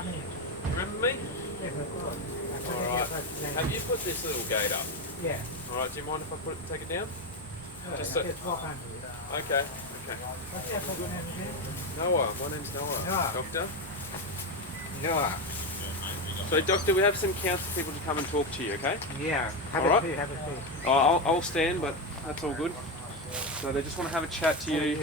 come here. Remember me? Yes, of course. Alright. Have you put this little gate up? Yeah. Alright, do you mind if I take it down? Just walk under it. Okay. What's your full name again? Noah. My name's Noah. Noah. Doctor? Noah. So, Doctor, we have some council people to come and talk to you, okay? Yeah. Have Alright. a seat, have a seat. I'll stand, but that's all good. So they just want to have a chat to you.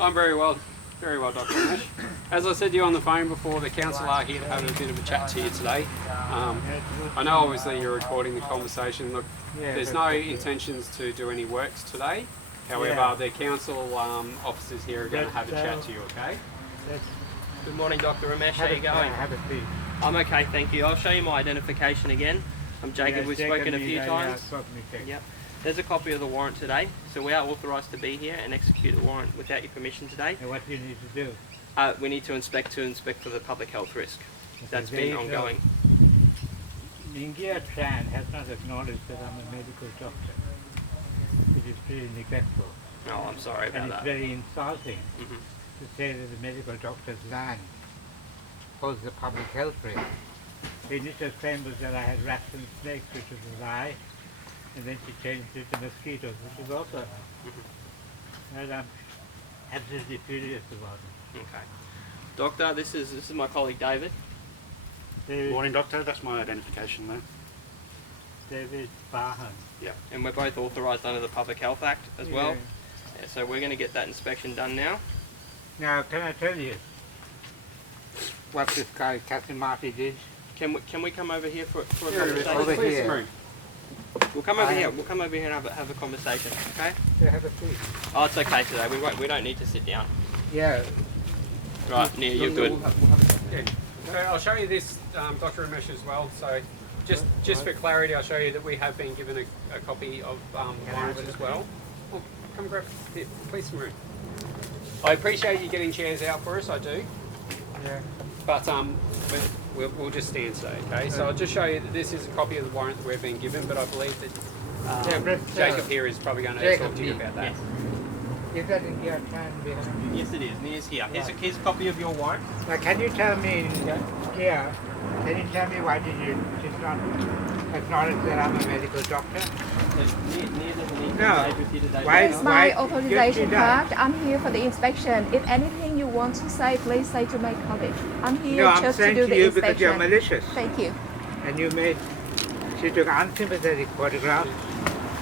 I'm very well, Dr. Ramesh. As I said to you on the phone before, the council are here to have a bit of a chat to you today. I know obviously you're recording the conversation. Look, there's no intentions to do any works today. However, the council officers here are going to have a chat to you, okay? Good morning, Dr. Ramesh. How are you going? Have a seat. I'm okay, thank you. I'll show you my identification again. I'm Jacob. We've spoken a few times. Yep. There's a copy of the warrant today, so we are authorised to be here and execute the warrant without your permission today. And what do you need to do? We need to inspect for the public health risk. That's been ongoing. Nghia Tran has not acknowledged that I'm a medical doctor, which is pretty neglectful. Oh, I'm sorry about and it's that. very insulting to say that the medical doctor's land poses a public health risk. The initial claim was that I had rats and snakes, which was a lie, and then she changed it to mosquitoes, which is also a lie. And I'm absolutely furious about it. Okay. Doctor, this is my colleague David. David, Morning, Doctor. That's my identification there. David Barhan. Yeah. And we're both authorised under the Public Health Act as well. Yeah, so we're going to get that inspection done now. Now, can I tell you what this guy Cassimaty did? Can we come over here for a Here, conversation? over please, here. Marie. We'll come over here. We'll come over here and have a conversation. Okay? To have a seat. Oh, it's okay today. We don't need to sit down. Yeah. Right, Nghia, you're good. So I'll show you this, Dr. Ramesh, as well. So just for clarity, I'll show you that we have been given a copy of warrant as well. Oh, come grab it, please, Marie. I appreciate you getting chairs out for us, I do. Yeah. But we'll just stand today, okay? So I'll just show you that this is a copy of the warrant that we've been given, but I believe that Jacob here is probably going to talk to you about that. Yes. Is that in Nghia Tran behind? Yes, it is. Nghia's here. Here's a copy of your warrant. Now, can you tell me, Nghia, can you tell me why did you just not acknowledge that I'm a medical doctor? Nghia doesn't need to No. engage with you today. Why- It's my yes, authorization she does. card. I'm here for the inspection. If anything you want to say, please say to my colleague. I'm here No, I'm just to saying do to the you inspection. because you're malicious. Thank you. And she took unsympathetic photographs.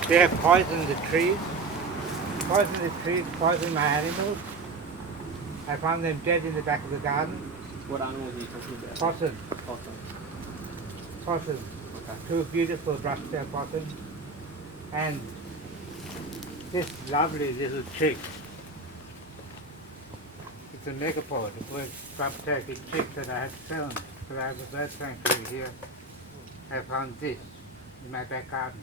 They have poisoned the trees, poisoned my animals. I found them dead in the back of the garden. What animals are you talking about? Possum. Possum. Okay. Two beautiful brush-tail possums. And this lovely little chick. It's a megapod, a bird from Turkey chick that I had filmed, but I have a bird sanctuary here. I found this in my back garden.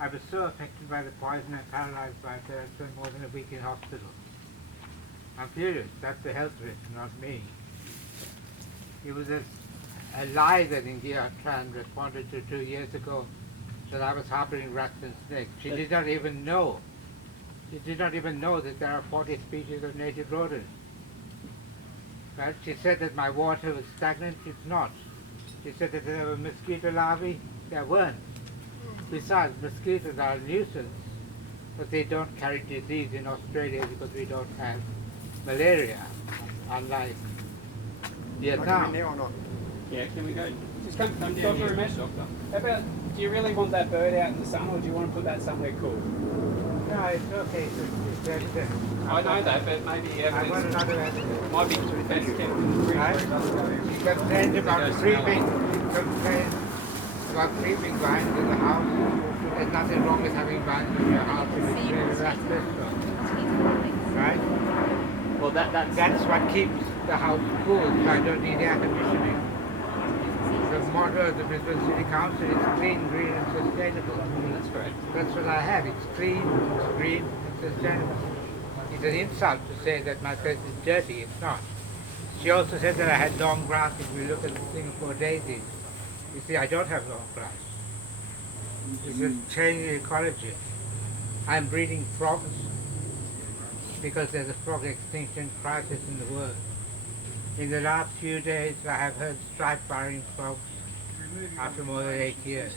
I was so affected by the poison and paralyzed by it that I spent more than a week in hospital. I'm furious. That's the health risk, not me. It was a lie that Nghia Tran responded to 2 years ago, that I was harboring rats and snakes. She did not even know. She did not even know that there are 40 species of native rodents. Right? She said that my water was stagnant. It's not. She said that there were mosquito larvae. There weren't. Besides, mosquitoes are a nuisance, but they don't carry disease in Australia because we don't have malaria, unlike Vietnam. Yeah, can we go? Just come down Dr. here, Ramesh. Doctor. How about, do you really want that bird out in the sun, or do you want to put that somewhere cool? No, it's okay. I know that, but maybe I want evidence another evidence. might be best kept in the Right? room. She complained about creeping. She complained about creeping vines in the house. There's nothing wrong with having vines in your house if it's made of asbestos. Right? Well, That's what keeps the house cool, so I don't need air conditioning. The motto of the Brisbane City Council is clean, green and sustainable. that's correct. That's what I have. It's clean, it's green and sustainable. It's an insult to say that my place is dirty. It's not. She also said that I had long grass. If we look at the Singapore daisies, you see I don't have long grass. It's a change in ecology. I'm breeding frogs because there's a frog extinction crisis in the world. In the last few days, I have heard strike firing folks after more than 8 years.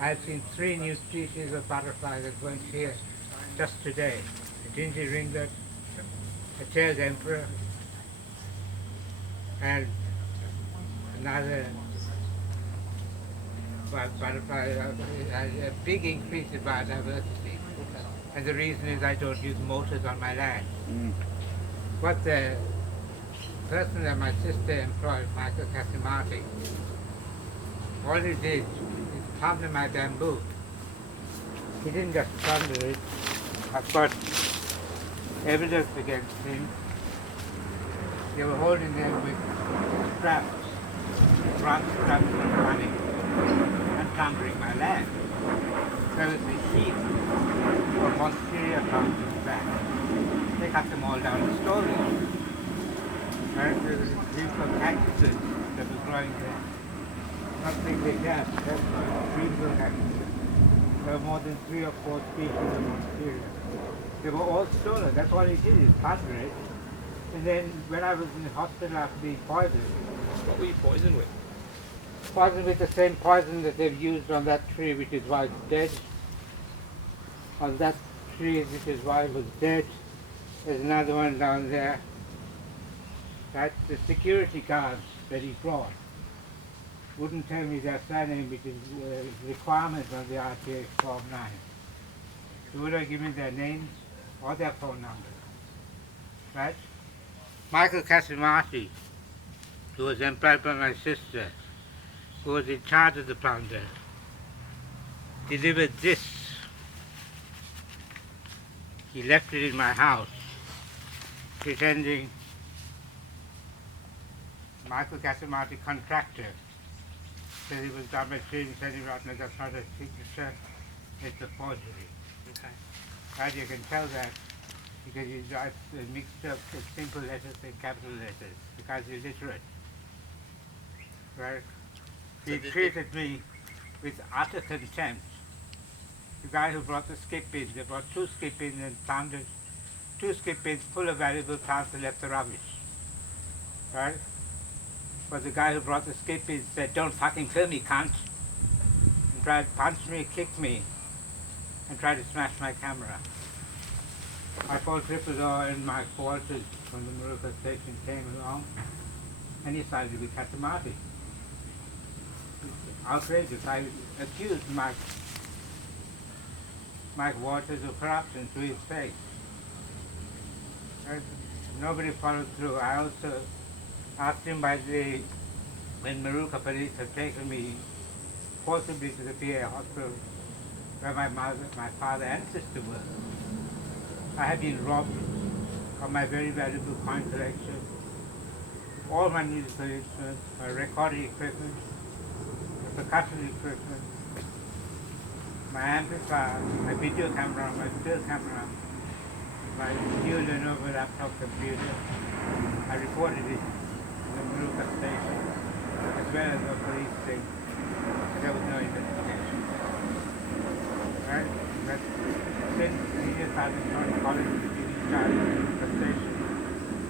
I've seen 3 new species of butterfly that weren't here just today. A dingy ringlet, a tailed emperor, and another butterfly. A big increase in biodiversity. And the reason is I don't use motors on my land. What the person that my sister employed, Michael Cassimaty, all he did is plunder my bamboo. He didn't just plunder it. I've got evidence against him. They were holding them with straps, bronze straps from running and plundering my land. There was a sheep of monsteras plants in the back. They cut them all down in storage. Right? There was a group of cactuses that were growing there. Not big cats, that's beautiful cactuses. There were more than 3 or 4 species of monsteras. They were all stolen. That's all he did, is plunder it. And then when I was in the hospital after being poisoned. What were you poisoned with? Poisoned with the same poison that they've used on that tree, which is why it's dead. On that tree, which is why it was dead. There's another one down there. That's the security guards that he brought. Wouldn't tell me their surname, which is a requirement on the RTA Form 9. He would have given their names or their phone numbers. Right? Michael Cassimaty, who was employed by my sister, who was in charge of the plunder, delivered this. He left it in my house, pretending Michael Cassimaty, contractor, said it was done by Shireen Senewiratne. That's not a signature, it's a forgery. Okay. Right, you can tell that because he writes a mixture of simple letters and capital letters because he's illiterate. Right? He treated me with utter contempt. The guy who brought the skip in, they brought 2 skip in and plundered 2 skip bins full of valuable plants and left the rubbish. Right? But the guy who brought the skip in said, "Don't fucking kill me, cunt," and tried to punch me, kick me, and tried to smash my camera. I called Triple and my Walters from the Moorooka station came along, and he started to be Cassimaty. Outrageous. I accused Mike Walters of corruption to his face. Nobody followed through. I also asked him when Moorooka police had taken me forcibly to the PA hospital where my father and sister were. I had been robbed of my very valuable coin collection, all my musical instruments, my recording equipment, my percussion equipment, my amplifier, my video camera, my still camera, my new Lenovo laptop computer. I reported it to the Moorooka station, as well as the police thing. There was no investigation. Right? But since Senior Sergeant Tran College was in charge of the Moorooka station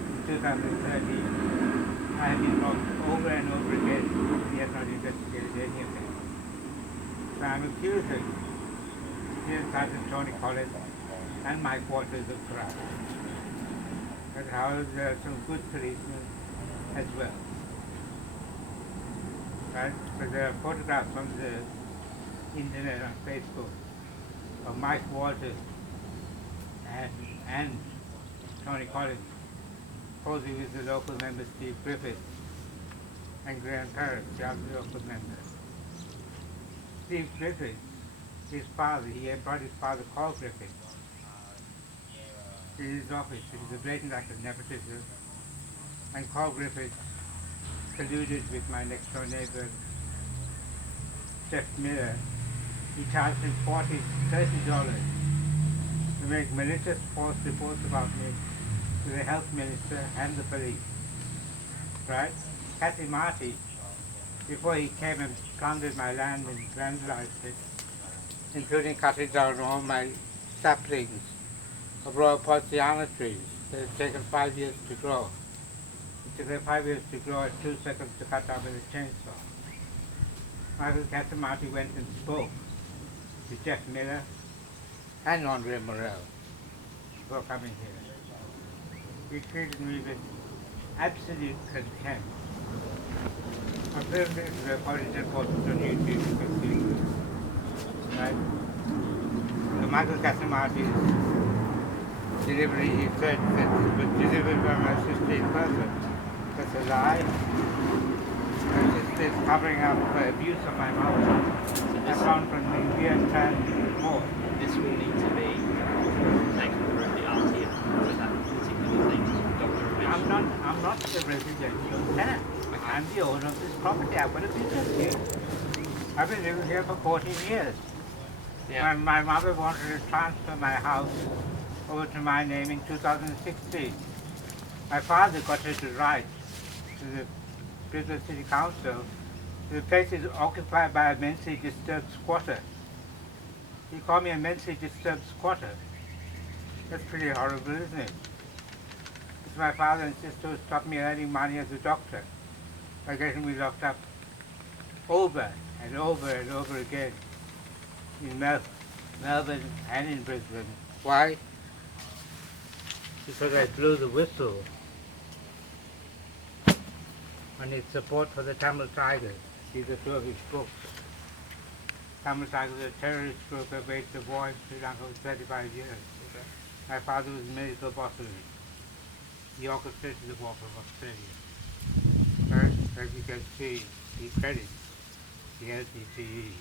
in 2013, I have been wronged over and over again. He has not investigated any of it. So I'm accusing Senior Sergeant Tony Collins and Mike Walters of corruption. But however, there are some good policemen as well. Right? So there are photographs on the internet, on Facebook, of Mike Walters and Tony Collins posing with the local member Steve Griffith and Graham Parrott, the other local member. Steve Griffith, his father, he employed his father, Carl Griffith, in his office. It is a blatant act of nepotism. And Carl Griffith colluded with my next door neighbor, Jeff Miller. He charged him $30 to make malicious false reports about me to the health minister and the police. Right? Cassimaty, before he came and plundered my land and vandalized it, including cutting down all my saplings of Royal Porciana trees that had taken 5 years to grow. took her 5 years to grow and 2 seconds to cut down with a chainsaw. Michael Cassimaty went and spoke to Jeff Miller and Andre Morel before coming here. He treated me with absolute contempt. I filmed this recorded and posted on YouTube, you can see it. Right? So Michael Cassimaty's delivery, he said that it was delivered by my sister in person. That's a lie. My sister is covering up abuse of my mother. I found from Nghia and Tran more. This will need to be taken through the RTF for that particular thing, Dr. Ramesh. I'm not the residential tenant. I'm the owner of this property. I've got a business here. I've been living here for 14 years. Yeah. My mother wanted to transfer my house over to my name in 2016. My father got her to write to the Brisbane City Council. The place is occupied by a mentally disturbed squatter. He called me a mentally disturbed squatter. That's pretty horrible, isn't it? It's my father and sister who stopped me earning money as a doctor by getting me locked up over and over and over again in Melbourne and in Brisbane. Why? Because I blew the whistle on his support for the Tamil Tigers. These are 2 of his books. Tamil Tigers are a terrorist group that waged the war in Sri Lanka for 35 years. Okay. My father was medical boss of it. He orchestrated the war from Australia. First, as you can see, he credits the LTTE.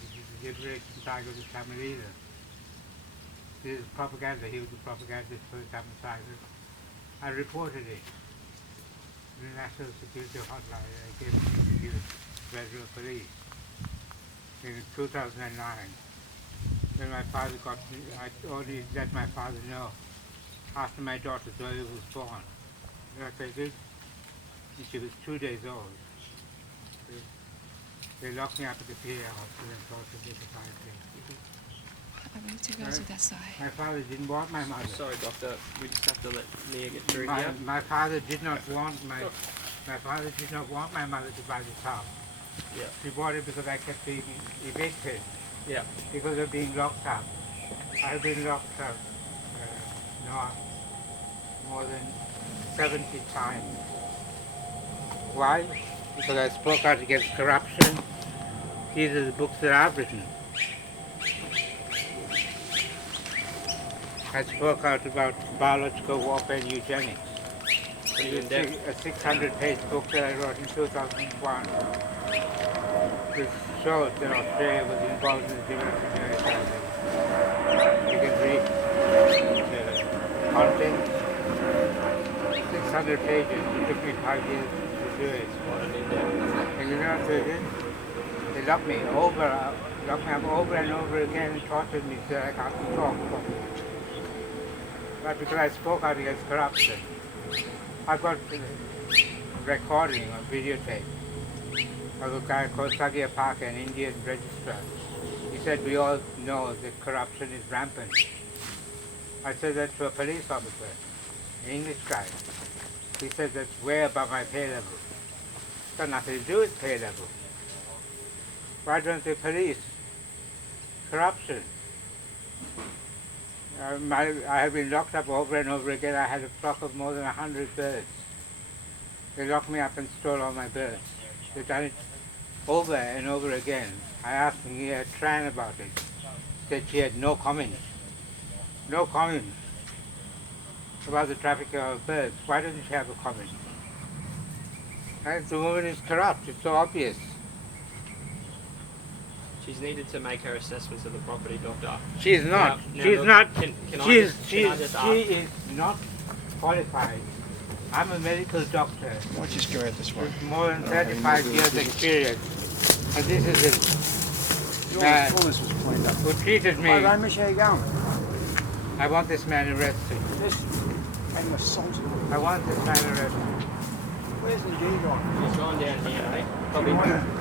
This is the Liberation Tigers of Tamil leader. This is propaganda. He was a propagandist for the Tamil Tigers. I reported it to the National Security Hotline. I gave an interview to Federal Police in 2009. When my father got me, I only let my father know after my daughter Zoe was born. You know what they did? She was 2 days old. They locked me up at the PA hospital and tortured me for 5 days. I need to go to that side. My father didn't want my mother. Sorry, Doctor. We just have to let Nghia get through here. My father did not want my father did not want my mother to buy this house. Yeah. She bought it because I kept being evicted. Yeah. Because of being locked up. I've been locked up not more than 70 times. Why? Because I spoke out against corruption. These are the books that I've written. I spoke out about biological warfare and eugenics. It's a 600-page book that I wrote in 2001. Which showed that Australia was involved in the development of the You can read the content. 600 pages. It took me 5 years to do it. And you know what they did? They locked me up over and over again and tortured me so I can't talk properly. But because I spoke out against corruption. I've got recording or videotape of a guy called Sagia Parker, an Indian registrar. He said, we all know that corruption is rampant. I said that to a police officer, an English guy. He said that's way above my pay level. It's got nothing to do with pay level. Why don't they police corruption? I have been locked up over and over again. I had a flock of more than 100 birds. They locked me up and stole all my birds. They've done it over and over again. I asked Nghia Tran about it. Said she had no comment. No comment about the trafficking of birds. Why doesn't she have a comment? And the woman is corrupt. It's so obvious. She's needed to make her assessments of the property, Doctor. She's not. Now, She's look, not. Can She I is not qualified. I'm a medical doctor Why don't you just go out this way? with more than 35 years experience. And this is a man All this was cleaned up. who treated me. Hi, Ramesh, how you going? I want this man arrested. This and you assaulted me. I want this man arrested. Where's the deed on? She's gone down here, eh? Probably. I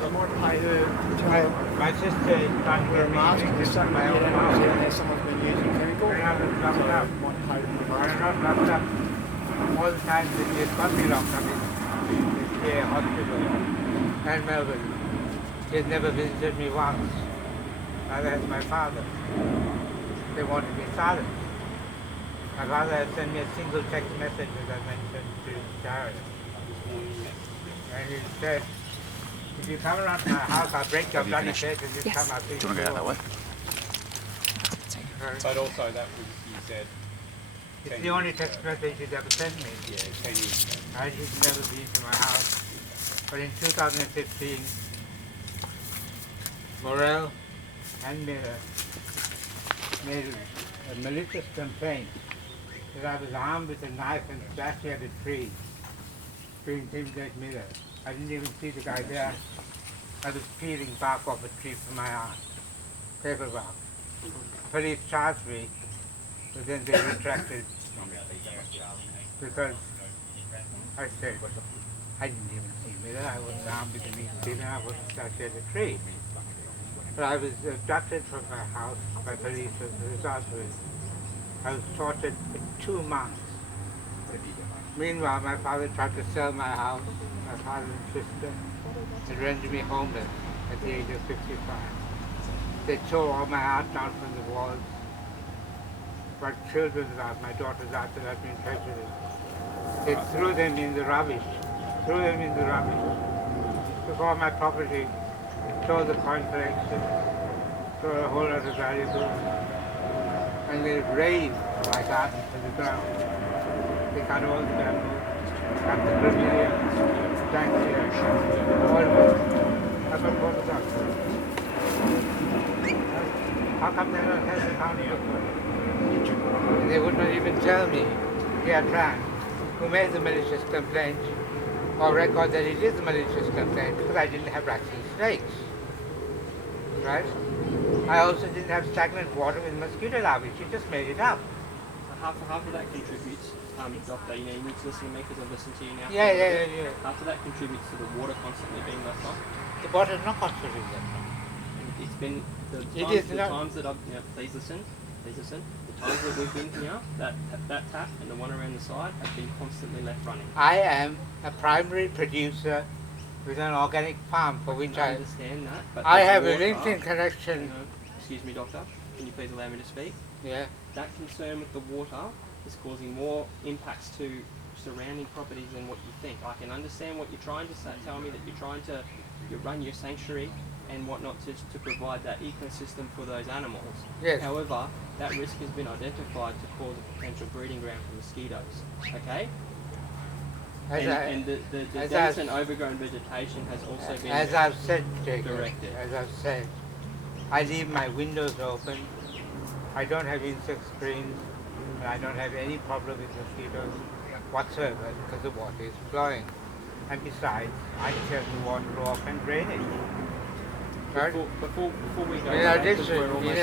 might pay her to tell My sister is trying to her get me mask evicted to from my somebody own else house. down there. Someone's been using chemical. I'm not locked up. Might pay them the I'm mask. not locked up. All the time that they've got me locked up is HCA hospital and Melbourne. He has never visited me once. Neither has my father. They wanted me silent. My father has sent me a single text message, as I mentioned to Jared. And he said, if you come around my house, I'll break your bloody face and this time I'll finish. Do you want to go out that way? But also that was, you said, It's the only text message he's ever sent me. yeah, 10 years ago. He's never been to my house. But in 2015, Morel and Miller made a malicious complaint that I was armed with a knife and slashing at a tree to intimidate Miller. I didn't even see the guy there. I was peeling bark off a tree for my arm, paper bark. Police charged me, but then they retracted because I said, I didn't even see Miller. I wasn't armed with a meat stealer. I wasn't slashing at a tree. But I was abducted from my house by police as a result of it. I was tortured for 2 months. Meanwhile, my father tried to sell my house, my father and sister, and rendered me homeless at the age of 55. They tore all my art down from the walls. My children's art, my daughter's art that had been prejudiced. They threw them in the rubbish, took all my property, tore the coin collection, tore a whole lot of valuables, and they raised my garden to the ground. They cut all the bamboo, cut the brilliant, tanks here, all of it. That's what photographs. How come they don't have the county of They would not even tell me, dear Tran, who made the malicious complaint, or record that it is a malicious complaint, because I didn't have rats and snakes. Right? I also didn't have stagnant water with mosquito larvae. She just made it up. Half of that contributes, Doctor, you need to listen to me because I've listened to you now. Yeah. Half of that contributes to the water constantly being left on. The water is not constantly left on. It's been the times that I've, please listen. The times that we've been here, that tap and the one around the side have been constantly left running. I am a primary producer with an organic farm for which I understand that, but I have a LinkedIn connection. Excuse me, Doctor. Can you please allow me to speak? Yeah. That concern with the water is causing more impacts to surrounding properties than what you think. I can understand what you're trying to say, tell me that you're trying to run your sanctuary and whatnot to provide that ecosystem for those animals. Yes. However, that risk has been identified to cause a potential breeding ground for mosquitoes. Okay? And the dense and overgrown vegetation has also been as I've said, Jacob, directed. as I've said, I leave my windows open. I don't have insect screens, and I don't have any problem with mosquitoes whatsoever because the water is flowing. And besides, I turn the water off and drain it. Right? Before we go, In addition, it's my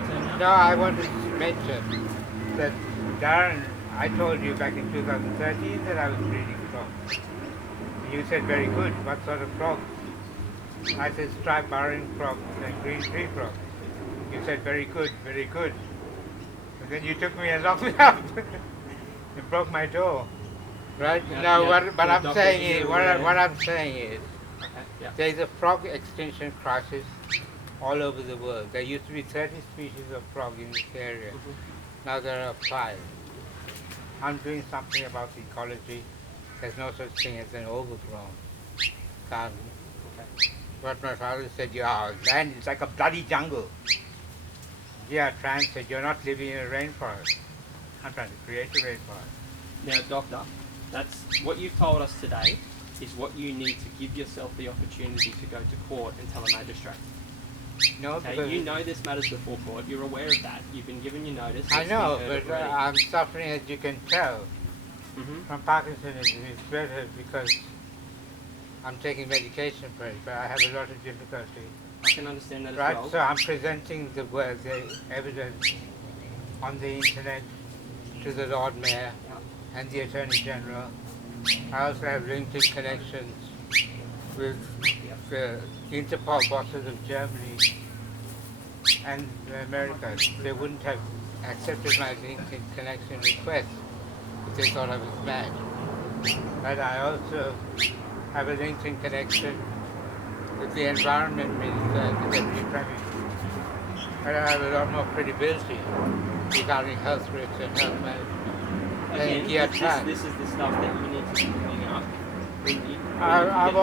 turn now. no, I want to mention that Darren, I told you back in 2013 that I was breeding frogs. You said very good. What sort of frogs? I said striped burrowing frogs and green tree frogs. You said very good, very good. And then you took me and locked me up and broke my door. Right? Now, what I'm saying is, there's a frog extinction crisis all over the world. There used to be 30 species of frog in this area. Now there are 5. I'm doing something about the ecology. There's no such thing as an overgrown garden. But my father said, your land is like a bloody jungle. Yeah, Tran said, you're not living in a rainforest. I'm trying to create a rainforest. Now, Doctor, that's what you've told us today is what you need to give yourself the opportunity to go to court and tell a magistrate. No, okay, because you know this matters before court. You're aware of that. You've been given your notice. I know, but I'm suffering, as you can tell, from Parkinson's. It's better because I'm taking medication for it, but I have a lot of difficulty. I can understand that right? as well. So I'm presenting the evidence on the internet to the Lord Mayor and the Attorney General. I also have LinkedIn connections with the Interpol bosses of Germany and America. They wouldn't have accepted my LinkedIn connection request if they thought I was mad. but I also have a LinkedIn connection with the Environment Minister, the Deputy Premier. But I have a lot more credibility regarding health risks and health management. Again, Nghia Tran. this is the stuff that you need to be bringing up. I've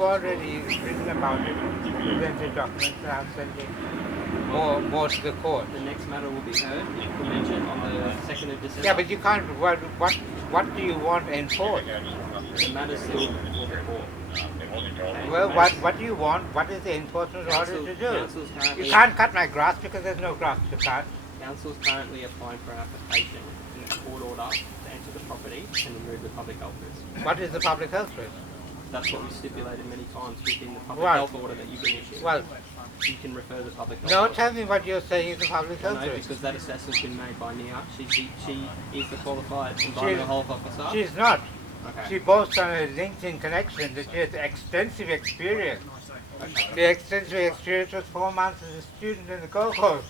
already written about it, presented documents, and I'm sending more to the court. The next matter will be heard, you mentioned, on the 2nd of December. Yeah, but you can't. What do you want enforced? The matter's still before the court. Okay? Well, what do you want? What is the enforcement order to do? Council's currently, You can't cut my grass because there's no grass to cut. Council's currently applying for an application in the court order to enter the property and remove the public health risk. What is the public health risk? That's what we stipulated many times within the public Right. health order that you've been issued. Well, You can refer the public health no, order. tell me what you're saying is the public health No, risk. because that assessment's been made by Nghia. She is the qualified environmental health officer. She's not. Okay. She boasts on her LinkedIn connection that she has extensive experience. The extensive experience was 4 months as a student in the Gold Coast.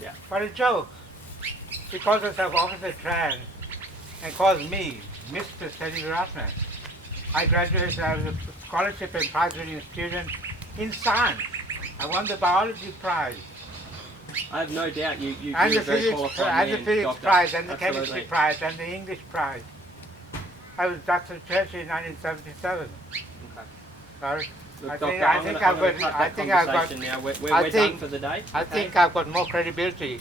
Yeah. What a joke. She calls herself Officer Tran and calls me Mr. Senewiratne. I graduated, I was a scholarship and prize-winning student in science. I won the biology prize, I have no doubt you're and a the very physics, qualified and the man, physics doctor. prize, and the Absolutely. chemistry prize, and the English prize. I was Dr. Chakravarti in 1977. Okay. Sorry. Look, I Doctor, think I'm gonna cut that conversation now. We're I done think- for the day. I okay? think I've got more credibility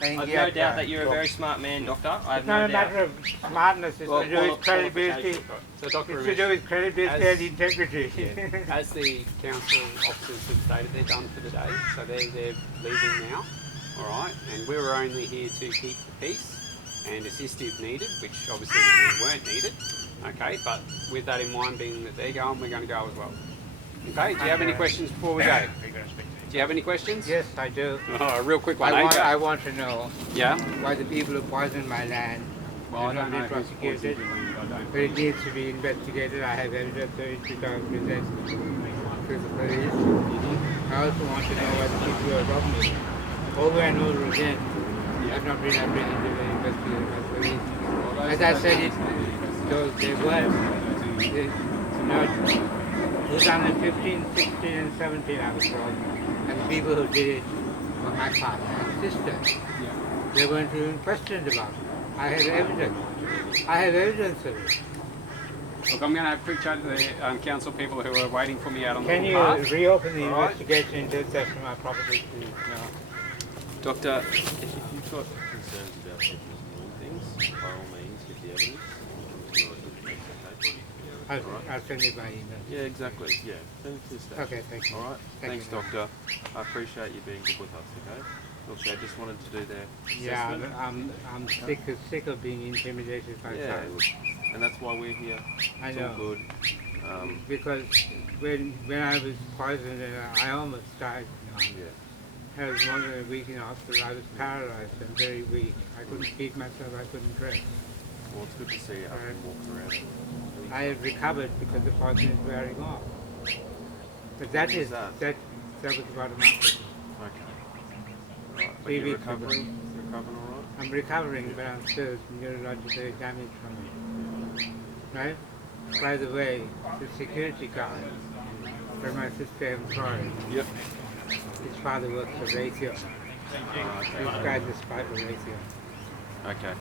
than I've Nghia no doubt Tran. that you're a very smart man, Doctor. I have It's not no a doubt. matter of smartness, it's to do with credibility. So Dr. It's to do with credibility As- and integrity. Yeah. As the council officers have stated, they're done for the day, so they're leaving now. All right, and we were only here to keep the peace and assist if needed, which obviously we weren't needed. Okay, but with that in mind, being that they're going, we're going to go as well. Okay, do you have any questions before we go? Do you have any questions? Yes, I do. Oh, a real quick one. I want to know Yeah. why the people who poisoned my land Well, I have don't not know been who's prosecuted. poisoned your land, I don't. But it needs to be investigated. I have evidence of it which I will present to the police. I also want to know why the people who are robbing me over and over again have not been apprehended and investigated by police. As I said, they were. It was on the 15, 16 and 17 I was robbed. And the people who did it were my father and sister. They weren't even questioned about it. I have evidence. I have evidence of it. Look, I'm going to have a quick chat to the council people who are waiting for me out on Can the you path. reopen the All right. investigation into theft of my property, please? Doctor, If you've got concerns about people doing things, by all means, get the evidence. I'll send you by email. Yeah, exactly. Yeah, send it to the station. Okay, thank you. All right. Thank Thanks, you. Doctor. I appreciate you being good with us. Okay. Look, they just wanted to do their Yeah, assessment. I'm sick of being intimidated by Yeah, science. look, and that's why we're here. I It's know. all good. Because when I was poisoned and I almost died, Yeah. I was more than a week in hospital. I was paralyzed and very weak. I couldn't feed myself. I couldn't dress. Well, it's good to see you up and walking around. I have recovered because the poison is wearing off. But that When was that? that was about a month ago. Okay. Right. But 3 you're weeks ago. recovering. Recovering all right. I'm recovering, but I'm still neurologically damaged from it. Right? By the way, the security guard where my sister employed, Yep. his father works for Raytheon. This guy's a spy for Raytheon. Okay.